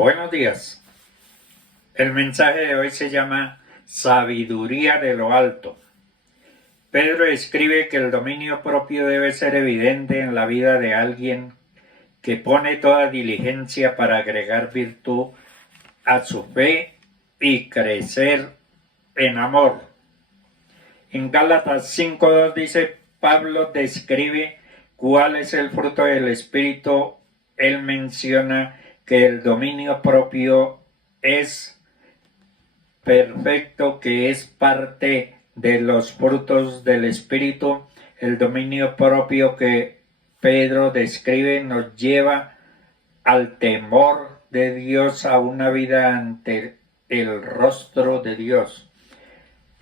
Buenos días. El mensaje de hoy se llama Sabiduría de lo Alto. Pedro escribe que el dominio propio debe ser evidente en la vida de alguien que pone toda diligencia para agregar virtud a su fe y crecer en amor. En Gálatas 5:2 dice, Pablo describe cuál es el fruto del Espíritu. Él menciona que el dominio propio es perfecto, que es parte de los frutos del Espíritu. El dominio propio que Pedro describe nos lleva al temor de Dios, a una vida ante el rostro de Dios.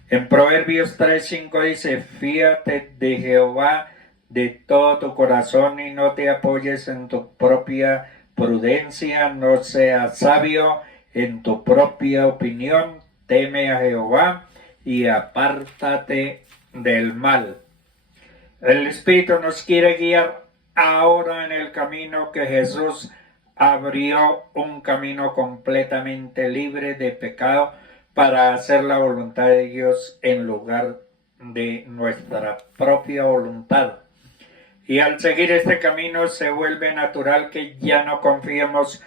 En Proverbios 3:5 dice, fíate de Jehová de todo tu corazón y no te apoyes en tu propia prudencia, no seas sabio en tu propia opinión, teme a Jehová y apártate del mal. El Espíritu nos quiere guiar ahora en el camino que Jesús abrió, un camino completamente libre de pecado para hacer la voluntad de Dios en lugar de nuestra propia voluntad. Y al seguir este camino se vuelve natural que ya no confiemos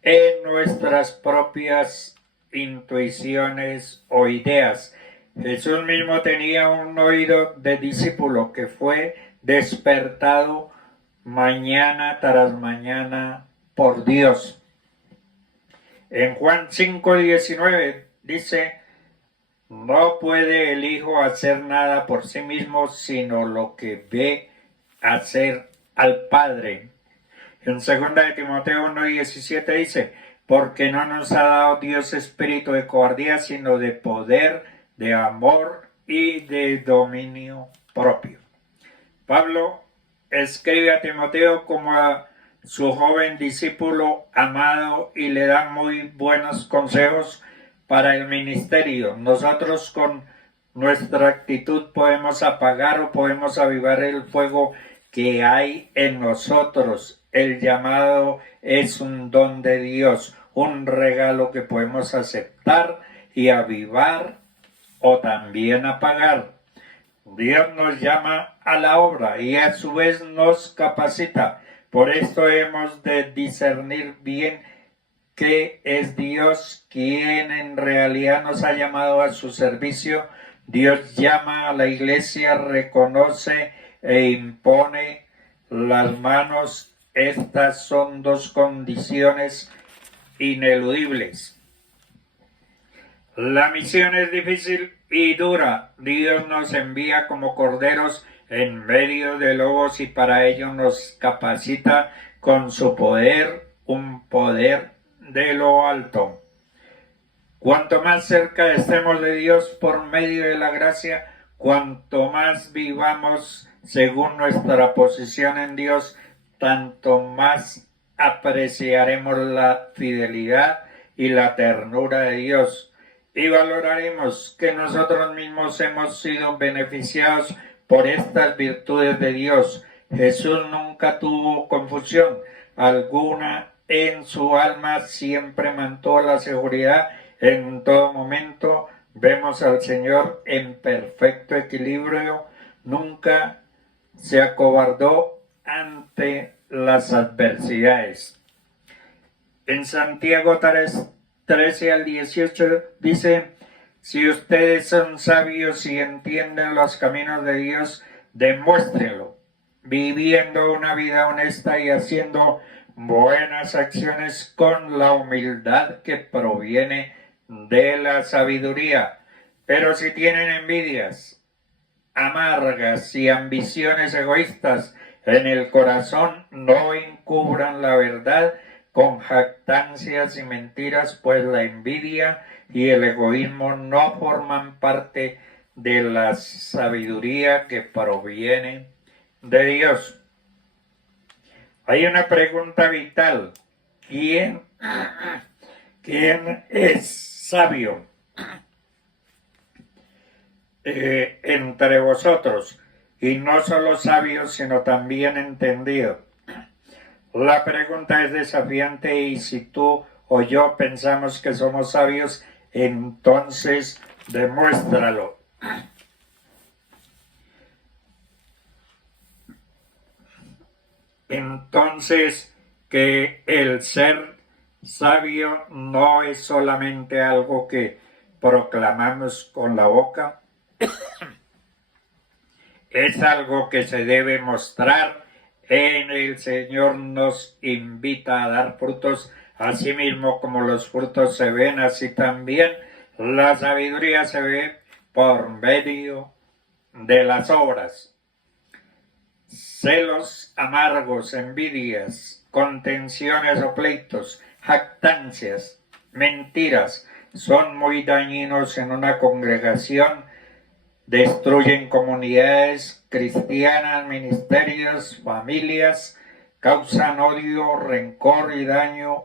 en nuestras propias intuiciones o ideas. Jesús mismo tenía un oído de discípulo que fue despertado mañana tras mañana por Dios. En Juan 5:19 dice, no puede el Hijo hacer nada por sí mismo, sino lo que ve hacer al Padre. En 2 de Timoteo 1:17 dice, porque no nos ha dado Dios espíritu de cobardía, sino de poder, de amor y de dominio propio. Pablo escribe a Timoteo como a su joven discípulo amado y le da muy buenos consejos para el ministerio. Nosotros con nuestra actitud podemos apagar o podemos avivar el fuego que hay en nosotros. El llamado es un don de Dios, un regalo que podemos aceptar y avivar o también apagar. Dios nos llama a la obra y a su vez nos capacita. Por esto hemos de discernir bien que es Dios quien en realidad nos ha llamado a su servicio. Dios llama a la iglesia, reconoce e impone las manos. Estas son dos condiciones ineludibles. La misión es difícil y dura. Dios nos envía como corderos en medio de lobos y para ello nos capacita con su poder, un poder de lo alto. Cuanto más cerca estemos de Dios por medio de la gracia, cuanto más vivamos según nuestra posición en Dios, tanto más apreciaremos la fidelidad y la ternura de Dios y valoraremos que nosotros mismos hemos sido beneficiados por estas virtudes de Dios. Jesús nunca tuvo confusión alguna en su alma, siempre mantuvo la seguridad en todo momento. Vemos al Señor en perfecto equilibrio, nunca se acobardó ante las adversidades. En Santiago 13:18 dice, si ustedes son sabios y entienden los caminos de Dios, demuéstrenlo, viviendo una vida honesta y haciendo buenas acciones con la humildad que proviene de la sabiduría. Pero si tienen envidias amargas y ambiciones egoístas en el corazón, no encubran la verdad con jactancias y mentiras, pues la envidia y el egoísmo no forman parte de la sabiduría que proviene de Dios. Hay una pregunta vital. ¿Quién es sabio entre vosotros? Y no solo sabio, sino también entendido. La pregunta es desafiante y si tú o yo pensamos que somos sabios, entonces demuéstralo. Entonces, que el ser sabio no es solamente algo que proclamamos con la boca, es algo que se debe mostrar. En el Señor nos invita a dar frutos, así mismo como los frutos se ven, así también la sabiduría se ve por medio de las obras. Celos amargos, envidias, contenciones o pleitos, jactancias, mentiras, son muy dañinos en una congregación, destruyen comunidades cristianas, ministerios, familias, causan odio, rencor y daño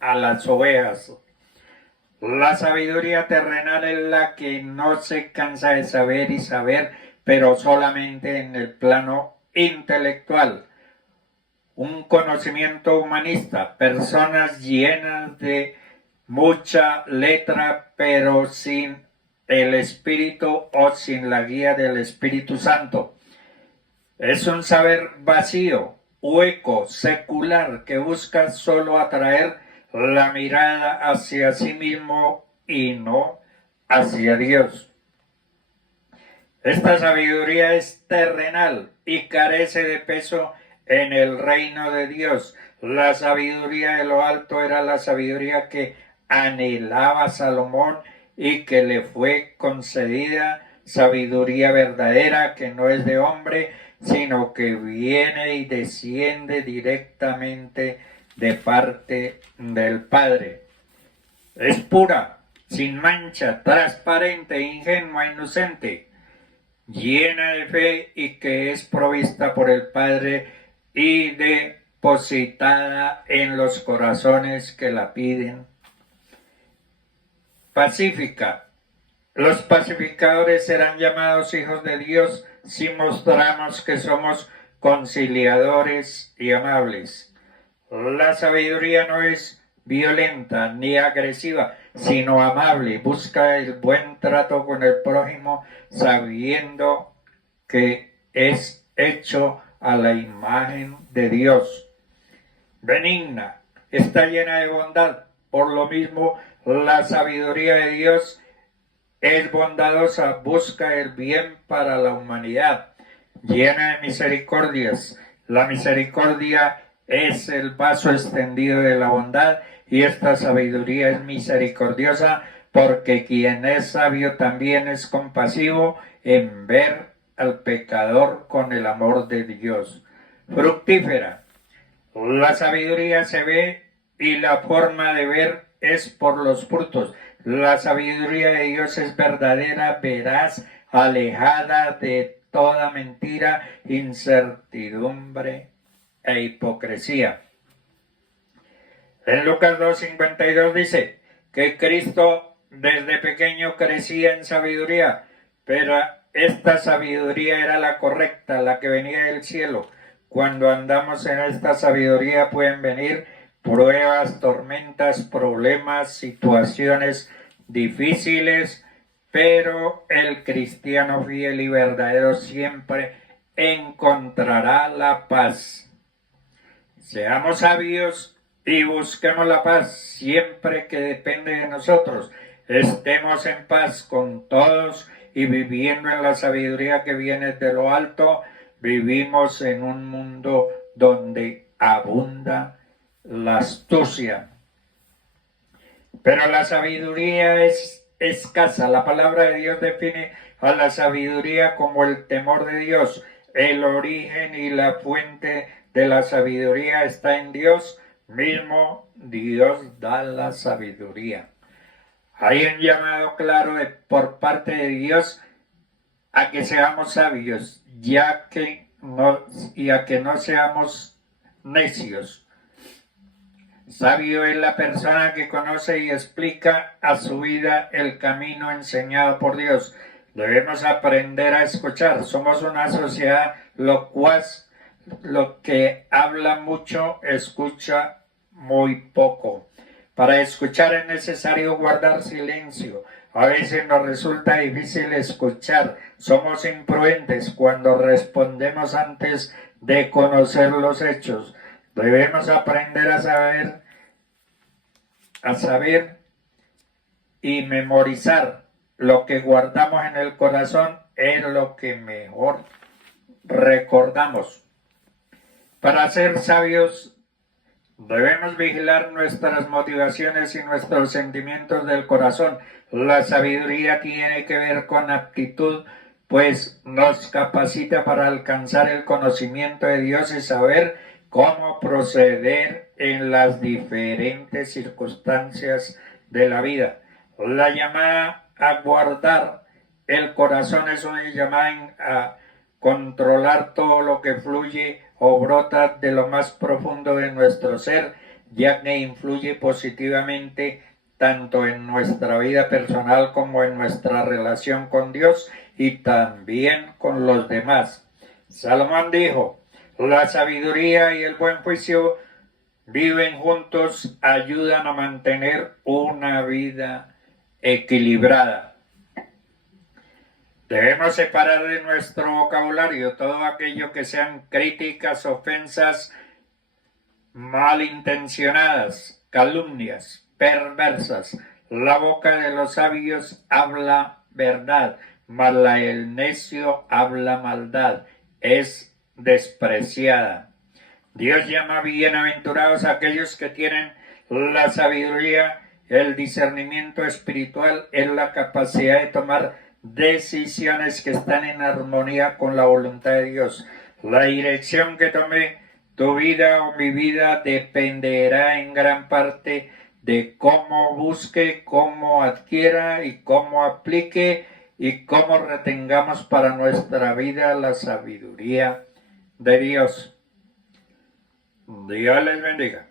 a las ovejas. La sabiduría terrenal es la que no se cansa de saber y saber, pero solamente en el plano intelectual. Un conocimiento humanista, personas llenas de mucha letra, pero sin el Espíritu o sin la guía del Espíritu Santo. Es un saber vacío, hueco, secular, que busca solo atraer la mirada hacia sí mismo y no hacia Dios. Esta sabiduría es terrenal y carece de peso en el reino de Dios. La sabiduría de lo alto era la sabiduría que anhelaba Salomón y que le fue concedida, sabiduría verdadera que no es de hombre, sino que viene y desciende directamente de parte del Padre. Es pura, sin mancha, transparente, ingenua, inocente, llena de fe y que es provista por el Padre y depositada en los corazones que la piden. Pacífica. Los pacificadores serán llamados hijos de Dios si mostramos que somos conciliadores y amables. La sabiduría no es violenta ni agresiva, sino amable. Busca el buen trato con el prójimo, sabiendo que es hecho a la imagen de Dios. Benigna, está llena de bondad. Por lo mismo, la sabiduría de Dios es bondadosa, busca el bien para la humanidad, llena de misericordias. La misericordia es el vaso extendido de la bondad, y esta sabiduría es misericordiosa, porque quien es sabio también es compasivo en ver al pecador con el amor de Dios. Fructífera. La sabiduría se ve y la forma de ver es por los frutos. La sabiduría de Dios es verdadera, veraz, alejada de toda mentira, incertidumbre e hipocresía. En Lucas 2:52 dice que Cristo desde pequeño crecía en sabiduría, pero esta sabiduría era la correcta, la que venía del cielo. Cuando andamos en esta sabiduría pueden venir pruebas, tormentas, problemas, situaciones difíciles, pero el cristiano fiel y verdadero siempre encontrará la paz. Seamos sabios y busquemos la paz siempre que depende de nosotros. Estemos en paz con todos y viviendo en la sabiduría que viene de lo alto. Vivimos en un mundo donde abunda la astucia. Pero la sabiduría es escasa. La palabra de Dios define a la sabiduría como el temor de Dios. El origen y la fuente de la sabiduría está en Dios mismo. Dios da la sabiduría. Hay un llamado claro por parte de Dios a que seamos sabios, a que no seamos necios. Sabio es la persona que conoce y explica a su vida el camino enseñado por Dios. Debemos aprender a escuchar. Somos una sociedad lo que habla mucho, escucha muy poco. Para escuchar es necesario guardar silencio. A veces nos resulta difícil escuchar. Somos imprudentes cuando respondemos antes de conocer los hechos. Debemos aprender a saber y memorizar. Lo que guardamos en el corazón es lo que mejor recordamos. Para ser sabios debemos vigilar nuestras motivaciones y nuestros sentimientos del corazón. La sabiduría tiene que ver con aptitud, pues nos capacita para alcanzar el conocimiento de Dios y saber cómo proceder en las diferentes circunstancias de la vida. La llamada a guardar el corazón es una llamada a controlar todo lo que fluye o brota de lo más profundo de nuestro ser, ya que influye positivamente tanto en nuestra vida personal como en nuestra relación con Dios y también con los demás. Salomón dijo: la sabiduría y el buen juicio viven juntos, ayudan a mantener una vida equilibrada. Debemos separar de nuestro vocabulario todo aquello que sean críticas, ofensas, malintencionadas, calumnias, perversas. La boca de los sabios habla verdad, mas la del necio habla maldad, es despreciada. Dios llama bienaventurados a aquellos que tienen la sabiduría. El discernimiento espiritual es la capacidad de tomar decisiones que están en armonía con la voluntad de Dios. La dirección que tome tu vida o mi vida dependerá en gran parte de cómo busque, cómo adquiera y cómo aplique y cómo retengamos para nuestra vida la sabiduría de Dios. Dios les bendiga.